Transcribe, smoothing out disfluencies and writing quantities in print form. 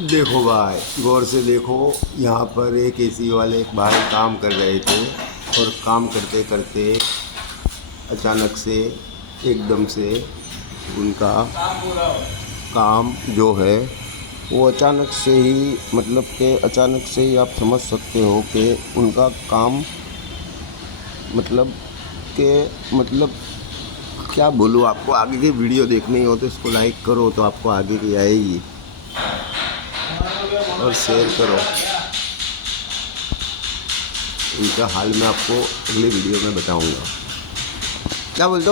देखो भाई, गौर से देखो। यहाँ पर एक एसी वाले एक भाई काम कर रहे थे और काम करते करते अचानक से एकदम से उनका काम जो है वो अचानक से ही, मतलब कि अचानक से ही आप समझ सकते हो कि उनका काम, मतलब कि मतलब क्या बोलूँ आपको। आगे की वीडियो देखनी हो तो इसको लाइक करो तो आपको आगे की आएगी, और शेयर करो। इनका हाल मैं आपको अगली वीडियो में बताऊंगा। क्या बोलते हो?